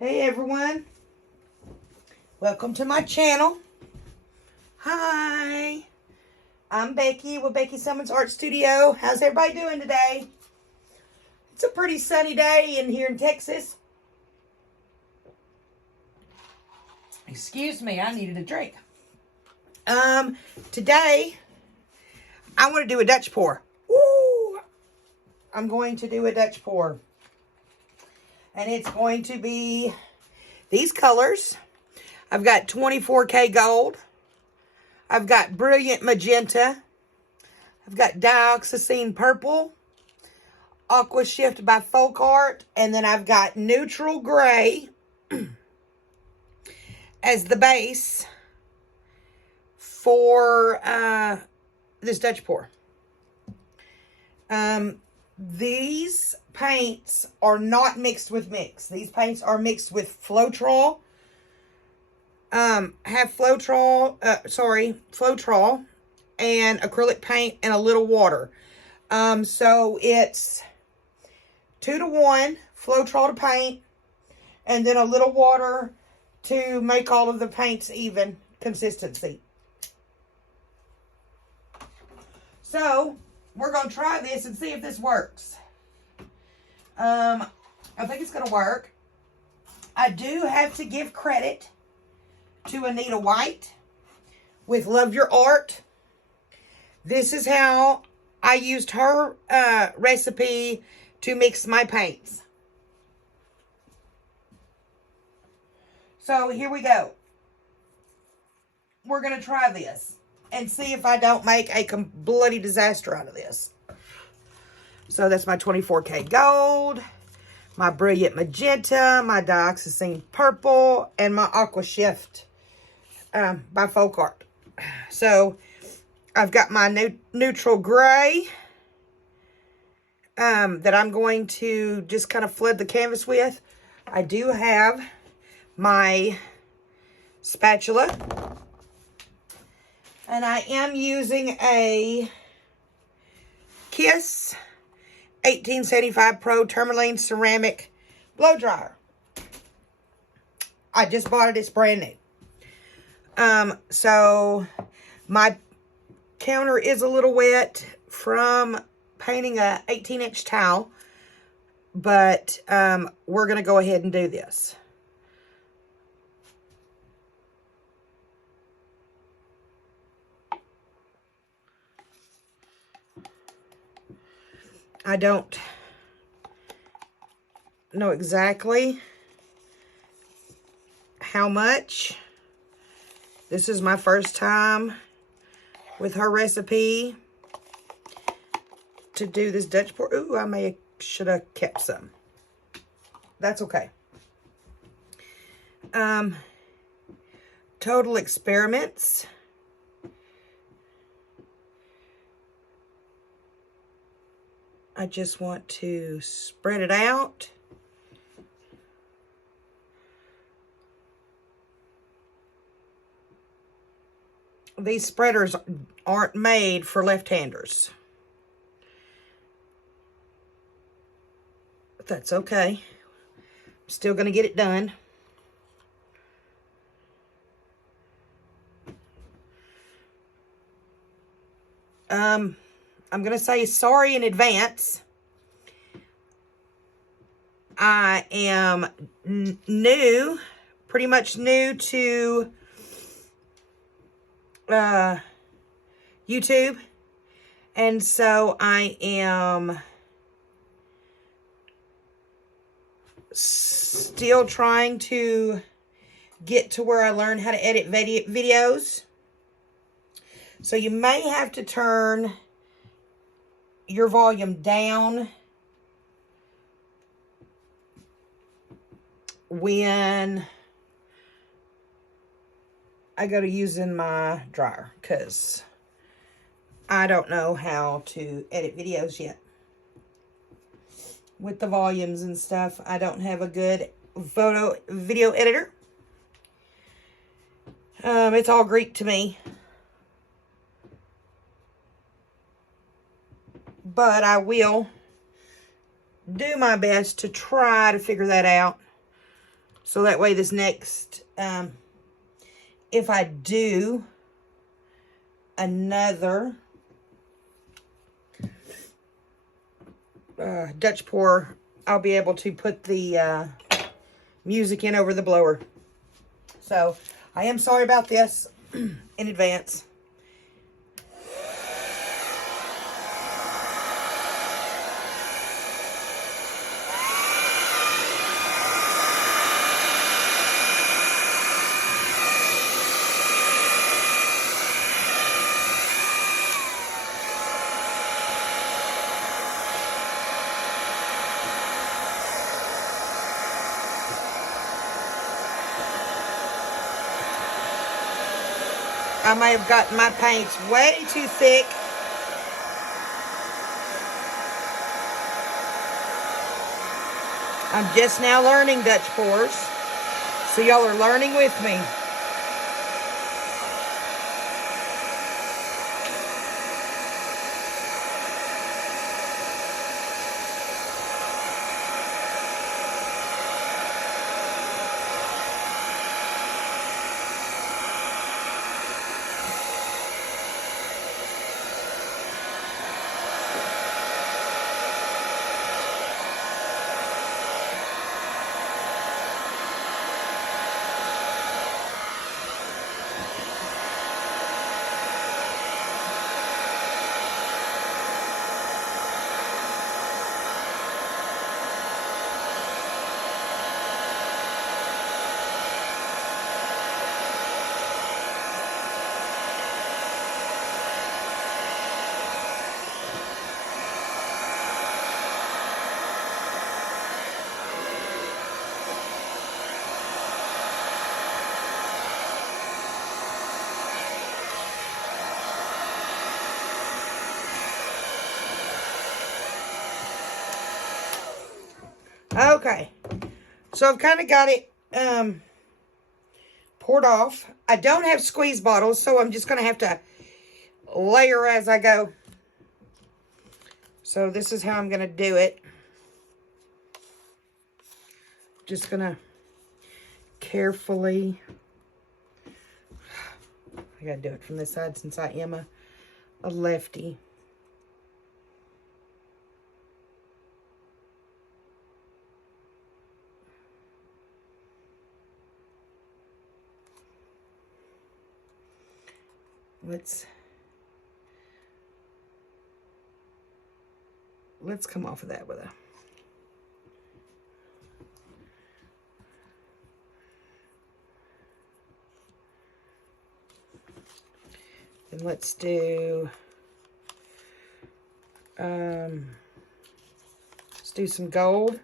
Hey everyone, welcome to my channel. Hi, I'm Becky with Becky Summons Art Studio. How's everybody doing today? It's a pretty sunny day in here in Texas. Excuse me, I needed a drink. Today I want to do a Dutch pour. Woo! I'm going to do a Dutch pour. And it's going to be these colors. I've got 24K gold. I've got brilliant magenta. I've got dioxazine purple. Aqua Shift by DecoArt. And then I've got neutral gray as the base for this Dutch pour. These paints are not mixed with mix. These paints are mixed with Floetrol. Have Floetrol and acrylic paint and a little water. So it's 2-to-1 Floetrol to paint and then a little water to make all of the paints even consistency. So we're going to try this and see if this works. I think it's going to work. I do have to give credit to Anita with Love Your Art. This is how I used her recipe to mix my paints. So here we go. We're going to try this and see if I don't make a bloody disaster out of this. So that's my 24K gold, my brilliant magenta, my dioxazine purple, and my Aqua Shift by DecoArt. So I've got my neutral gray that I'm going to just kind of flood the canvas with. I do have my spatula. And I am using a Kiss 1875 Pro Tourmaline ceramic blow dryer. I just bought it. It's brand new. So my counter is a little wet from painting a 18-inch towel, but we're going to go ahead and do this. I don't know exactly how much. This is my first time with her recipe to do this Dutch pour. Ooh, I should have kept some. That's okay. Total Experiments. I just want to spread it out. These spreaders aren't made for left-handers. But that's okay. I'm still going to get it done. I'm going to say sorry in advance. I am new, pretty much new to YouTube. And so I am still trying to get to where I learn how to edit videos. So you may have to turn your volume down when I go to using my dryer, because I don't know how to edit videos yet. With the volumes and stuff, I don't have a good video editor. It's all Greek to me. But I will do my best to try to figure that out. So that way this next, if I do another Dutch pour, I'll be able to put the music in over the blower. So I am sorry about this in advance. I may have gotten my paints way too thick. I'm just now learning Dutch pours, so y'all are learning with me. Okay, so I've kind of got it poured off. I don't have squeeze bottles, so I'm just going to have to layer as I go. So this is how I'm going to do it. Just going to carefully, I got to do it from this side since I am a lefty. Let's come off of that with a and let's do some gold.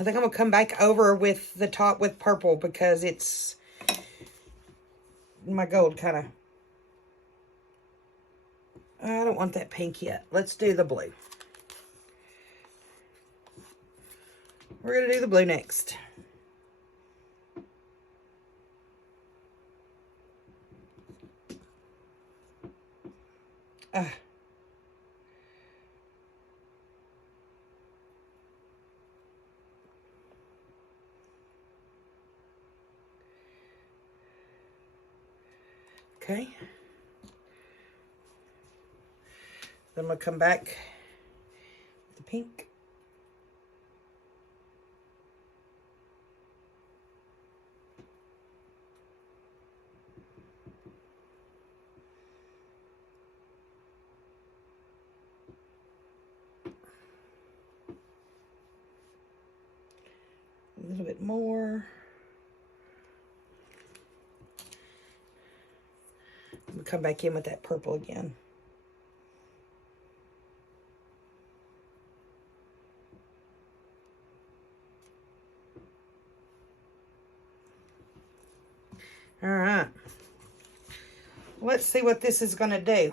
I think I'm going to come back over with the top with purple because it's my gold kind of. I don't want that pink yet. Let's do the blue. We're going to do the blue next. Okay. Then I'm going to come back with the pink. A little bit more. I'm going to come back in with that purple again. All right. Let's see what this is going to do.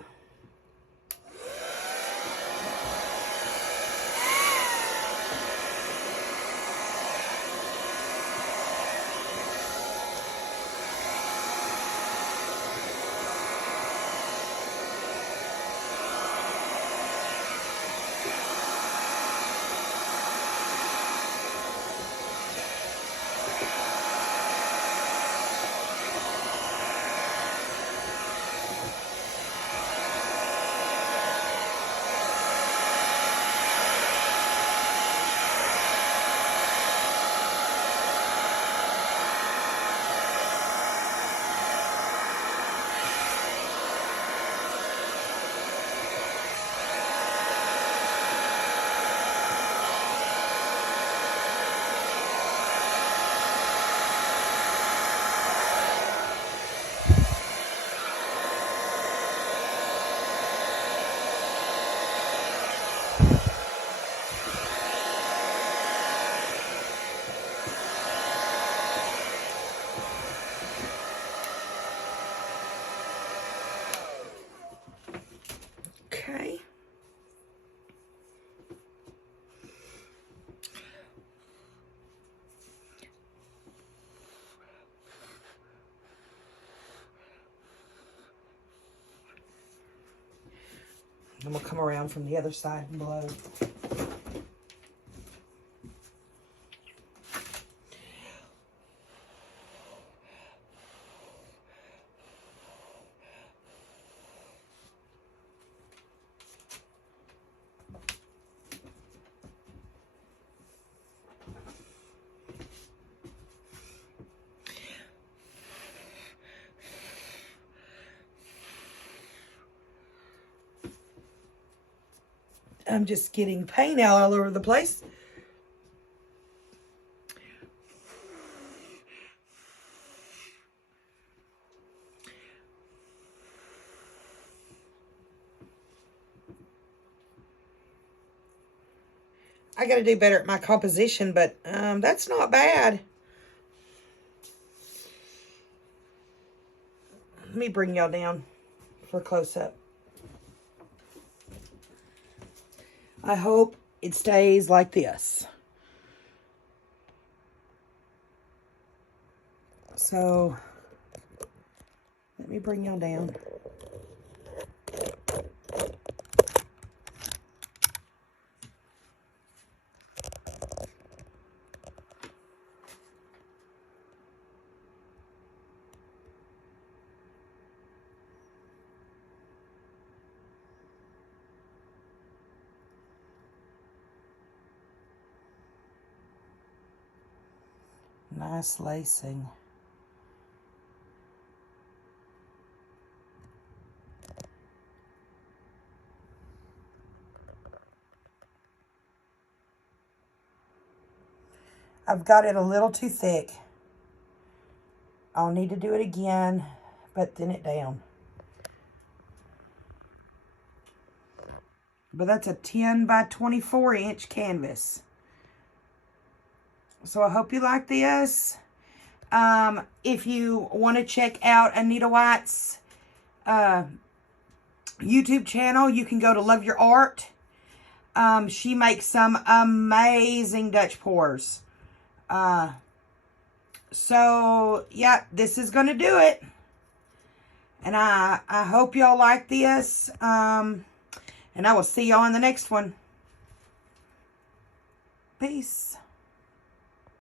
Okay. I'm going to come around from the other side and blow. I'm just getting paint out all over the place. I got to do better at my composition, but that's not bad. Let me bring y'all down for a close-up. I hope it stays like this. So, let me bring y'all down. Nice lacing. I've got it a little too thick. I'll need to do it again, but thin it down. But that's a 10 by 24 inch canvas. So I hope you like this. If you want to check out Anita White's YouTube channel, you can go to Love Your Art. She makes some amazing Dutch pours. So, yeah, this is going to do it. And I hope y'all like this. And I will see y'all in the next one. Peace.